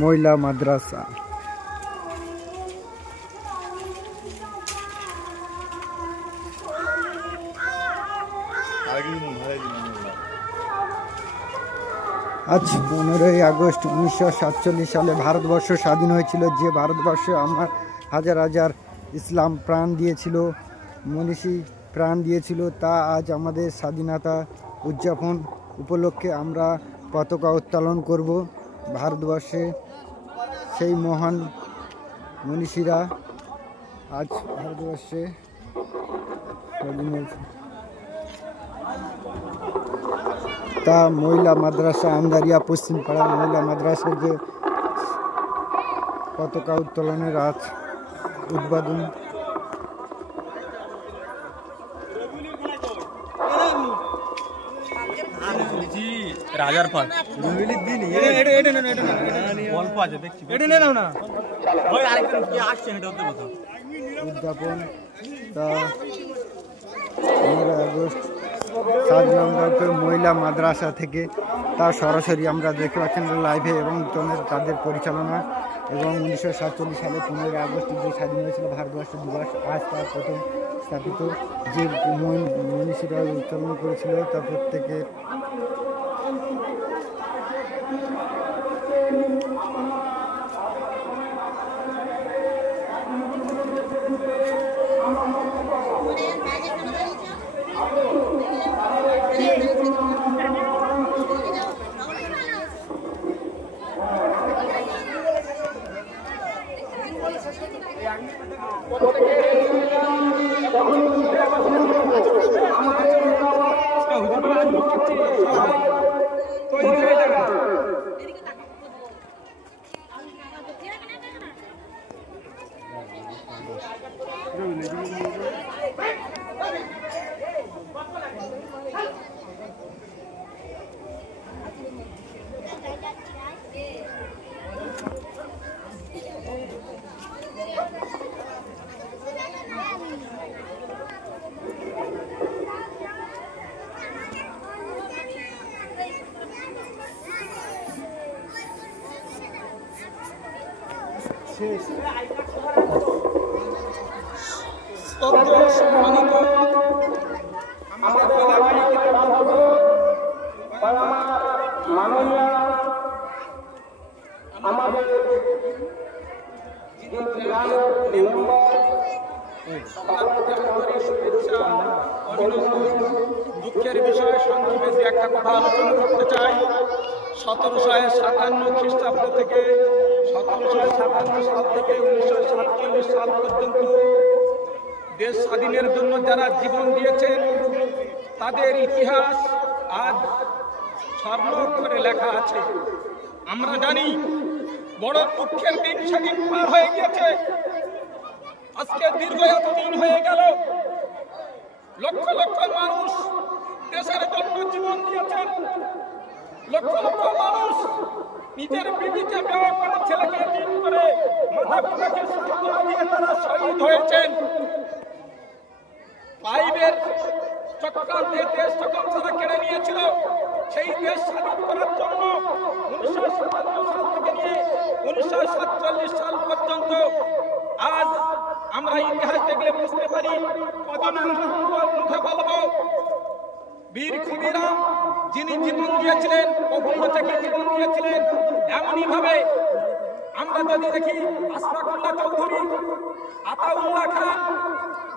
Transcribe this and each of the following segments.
মহিলা মাদ্রাসা। আজ 15ই আগস্ট 1947 সালে ভারতবর্ষ স্বাধীন হয়েছিল। যে ভারতবর্ষে আমার হাজার হাজার ইসলাম প্রাণ দিয়েছিল, মনীষী প্রাণ দিয়েছিল, তা আজ আমাদের স্বাধীনতা উদযাপন উপলক্ষে আমরা পতাকা উত্তোলন করব। ভারতবর্ষে সেই মহান মনীষীরা আজ ভারতবর্ষে স্বাধীন হয়েছে। তা মহিলা মাদ্রাসা আন্দারিয়া পশ্চিম পাড়া মহিলা মাদ্রাসার যে পতাকা উত্তোলনের আজ উদ্বোধন। রাজার পাল গল্প আছে দেখছি উদ্যাপন তা 15 আগস্ট 7 নভেম্বর মহিলা মাদ্রাসা থেকে তা সরাসরি আমরা দেখতে পাচ্ছেন লাইভে এবং তাদের পরিচালনা। এবং 1947 সালে 15 আগস্ট যে স্বাধীন হয়েছিল ভারতবর্ষ দিবস, আজ তার প্রথম স্থাপিত যে মনীষীরা উত্তোলন করেছিল তা প্রত্যেকে দুঃখের বিষয়ে সংক্ষেপে একটা কথা আলোচনা করতে চাই। 1757 খ্রিস্টাব্দ থেকে 1757 সাল থেকে 1947 সাল পর্যন্ত দেশ স্বাধীনের জন্য যারা জীবন দিয়েছেন তাদের ইতিহাস আজ স্বর্ণাক্ষরে লেখা আছে। আমরা জানি বড় দুঃখের দিন সেদিন পার হয়ে গেছে। আজকে দীর্ঘ এতদিন হয়ে গেল, লক্ষ লক্ষ মানুষ দেশের জন্য জীবন দিয়েছেন। লক্ষ লক্ষ মানুষ নিজের বিবিকে বিবাহ করে ছেলেকে দিন করে মাথা পিতাকে সান্ত্বনা দিয়ে তারা শহীদ হয়েছেন। পাইবের চক্রান্তে দেশ যখন তারা কেড়ে নিয়েছিল, সেই দেশ স্বাধীন করার জন্য 1957 সাল থেকে নিয়ে 1947 সাল পর্যন্ত আজ আমরা ইতিহাস দেখলে বুঝতে পারি। কদিন মুখে বলবো বীর ক্ষুদিরাম যিনি জীবন দিয়েছিলেন, কখনো থেকে জীবন দিয়েছিলেন। এমনই ভাবে আমরা যদি দেখি আশফাকুল্লাহ চৌধুরী, আতাউল্লাহ খান,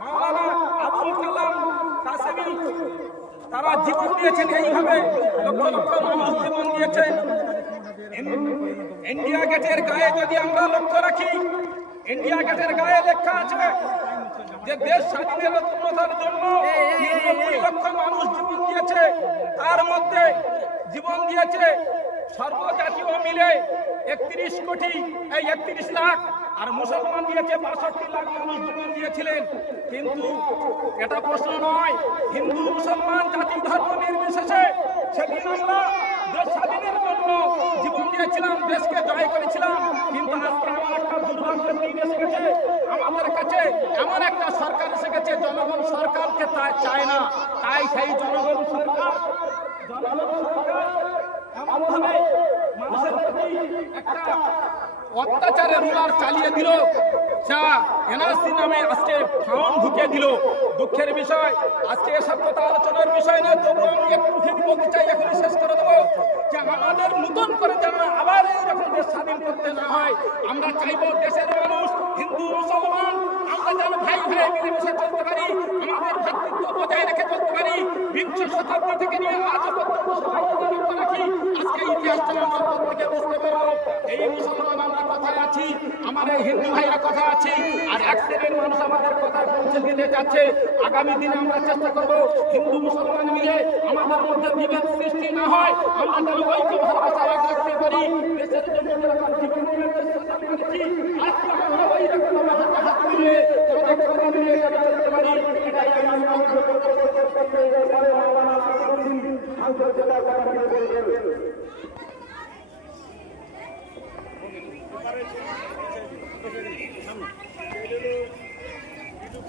মাওলানা আবুল কালাম কাসেমি, তারা জীবন দিয়েছেন। এইভাবে লক্ষ লক্ষ মানুষ জীবন দিয়েছেন। ইন্ডিয়া গেটের গায়ে যদি আমরা লক্ষ্য রাখি, ইন্ডিয়া গেটের গায়ে লেখা আছে যে দেশ স্বাধীনতার জন্য 90 লক্ষ মানুষ জীবন দিয়েছে। তার মধ্যে জীবন দিয়েছে সর্বজাতীয় মিলে 31 লাখ, আর মুসলমান দিয়েছে 62 লাখ মানুষ জীবন দিয়েছিলেন। কিন্তু এটা প্রশ্ন নয়, হিন্দু মুসলমান জাতি ধর্ম নির্বিশেষে সেদিন আমরা দেশ স্বাধীনের জন্য জীবন দিয়েছিলাম, দেশকে জয় করেছিলাম। কিন্তু আজকে এমন একটা দুর্ভাগ্যের দিন এসে গেছে, আমাদের কাছে এমন একটা সরকার এসে গেছে, জনগণ সরকারকে চায় না। তাই সেই জনগণ সরকার এমনভাবে মানুষের প্রতি একটা অত্যাচারের রুলার চালিয়ে দিল, যা এনআরসি নামে আজকে ফার্ম ঢুকিয়ে দিল। দুঃখের বিষয়, আজকে এসব কথা আলোচনার বিষয় নয়, তবু আমি একটুখানি বলতে চাই, এখনই শেষ করে দেবো, যে আমাদের নতুন করে যেন আবার এইরকম দেশ স্বাধীন করতে না হয়। আমরা চাইব দেশের মানুষ, হিন্দু মুসলমান, আমরা যেন ভাই ভাই মিলেমিশে চলতে পারি, আমাদের ভ্রাতৃত্ব বজায় রেখে চলতে পারি। বিংশ শতাব্দী থেকে নিয়ে আজ পর্যন্ত সবাইকে লক্ষ্য রাখি, আজকে ইতিহাসটা আমরা প্রত্যেকে বুঝতে পারবো। এই মুসলমান আমরা কথায় আছি, আমার এই হিন্দু ভাইরা কথা আছি, আর এক শ্রেণীর মানুষ আমাদের কথা পৌঁছে দিতে যাচ্ছে। আগামী দিনে আমরা চেষ্টা করব হিন্দু মুসলমান মিলে আমাদের মধ্যে বিভেদ সৃষ্টি না হয়, আমরা যেন ঐক্য ভালোবাসা এক রাখতে পারি। দেশের জন্য যারা জীবন দিয়েছে, আজকে আমরা ওই রকম হাত মিলিয়ে আমাদের কথা মিলিয়ে চলতে পারি। এটাই আমি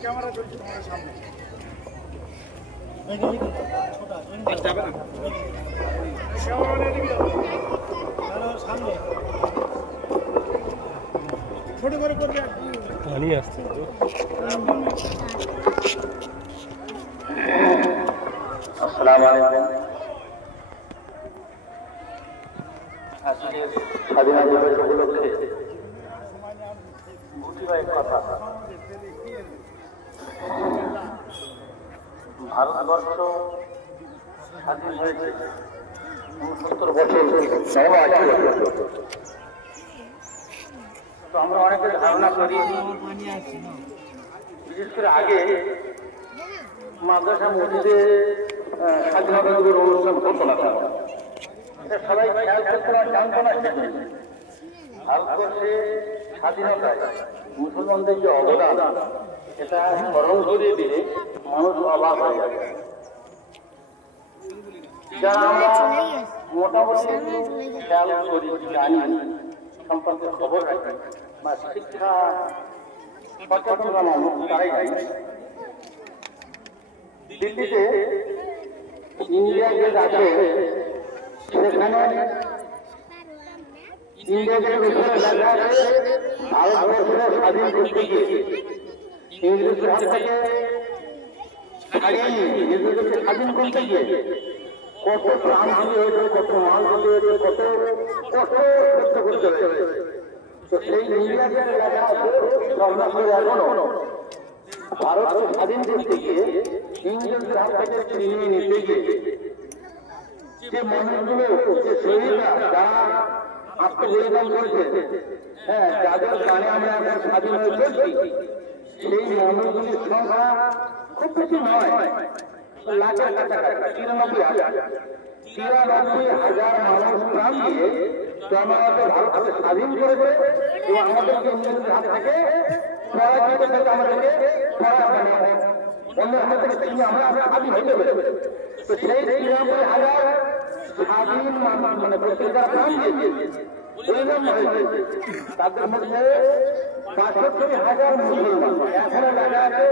ক্যামেরা চলছে তোমার সামনে যাবে না সামনে ছোট করে করবে পানি আসছে আসসালামু আলাইকুম। আজকে স্বাধীনতা দিবস উপলক্ষে কথা, ভারতবর্ষ স্বাধীন হয়েছে ৭৯ বছর, তো আমরা অনেকে ধারণা করি, বিশেষ করে আগে মাদ্রাসা মসজিদে স্বাধীনতা দিবসের অনুষ্ঠান হতো না, এটা সবাই খেয়াল করতে জানতো না। ভারতবর্ষে স্বাধীনতায় মুসলমানদের যে অবদান, এটা স্মরণ করিয়ে দিলে মানুষ অবাক হয়ে যাবে। যারা আমরা মোটামুটি খেয়াল করি, জানি, সম্পর্কে খবর রাখি বা শিক্ষা সচেতন মানুষ, তারাই জানি দিল্লিতে ইন্ডিয়া গেট আছে, সেখানে ইন্ডিয়া গেটের উপরে লেখা আছে ভারতবর্ষ স্বাধীন করতে গিয়ে ইংরেজদের হাত থেকে ছাড়িয়ে নিয়ে নিজেদেরকে স্বাধীন করতে গিয়ে কত প্রাণ দিতে হয়েছে, কত মাল দিতে হয়েছে, কত কষ্ট করতে হয়েছে। তো সেই ইন্ডিয়া গেট লেখা আছে স্বর্ণাক্ষরে এখনো ভারতকে স্বাধীন করতে গিয়ে ইংরেজদের হাত থেকে ছিনিয়ে নিতে গিয়ে যে মানুষগুলো, যে শহীদরা যারা আত্মবলিদান করেছে, হ্যাঁ, যাদের কানে আমরা এখন স্বাধীন হয়ে চলছি, সেই মানুষগুলির সংখ্যা খুব বেশি নয়, লাখের কাছাকাছি, ৯৩,০০০ মানুষ প্রাণ দিয়ে আমাদের ভারতকে স্বাধীন করেছে এবং আমাদেরকে ইংরেজদের হাত থেকে পরাজিত থেকে আমাদেরকে অন্যের হাত থেকে চিনে আমরা স্বাধীন হতে পেরেছি। তো সেই ৯৩,০০০ স্বাধীন মানে প্রত্যেকটা প্রাণ দিয়েছে, তাদের মধ্যে ৬৫,০০০ মুসলমান এখনো লেখা আছে,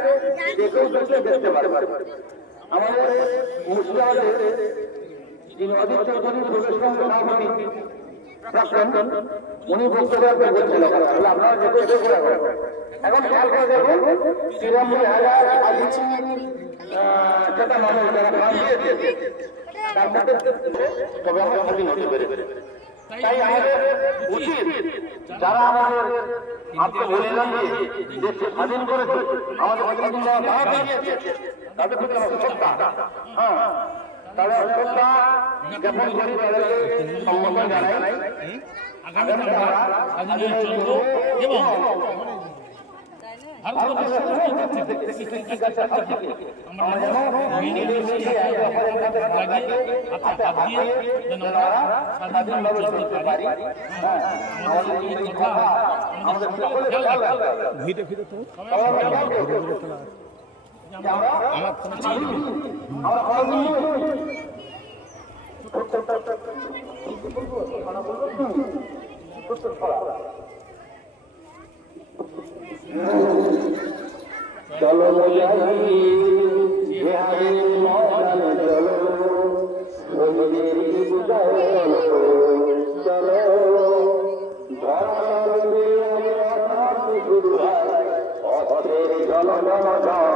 যে কেউ দেখতে পারে। আমাদের মুর্শিদাবাদে যিনি অজিত চৌধুরী প্রদেশ কংগ্রেস সভাপতি প্রাক্তন, উনি বক্তব্য বলছিল, আপনারা যেতে এখন খেয়াল করে দেখুন ৯৩,০০০ যেটা মানুষ যারা প্রাণ দিয়েছে, তার মধ্যে তবে আমরা স্বাধীন হতে পেরেছি। তাই আমাদের উচিত, যারা আমাদের আত্মবলিদান দিয়ে দেশকে স্বাধীন করেছে, আমাদের স্বাধীন বাড়াতে গিয়েছে, তাদের প্রতি আমার শ্রদ্ধা, হ্যাঁ, তাদের শ্রদ্ধা জ্ঞাপন করি, তাদেরকে সম্বোধন জানাই। আগামী এবং চলো চলো জল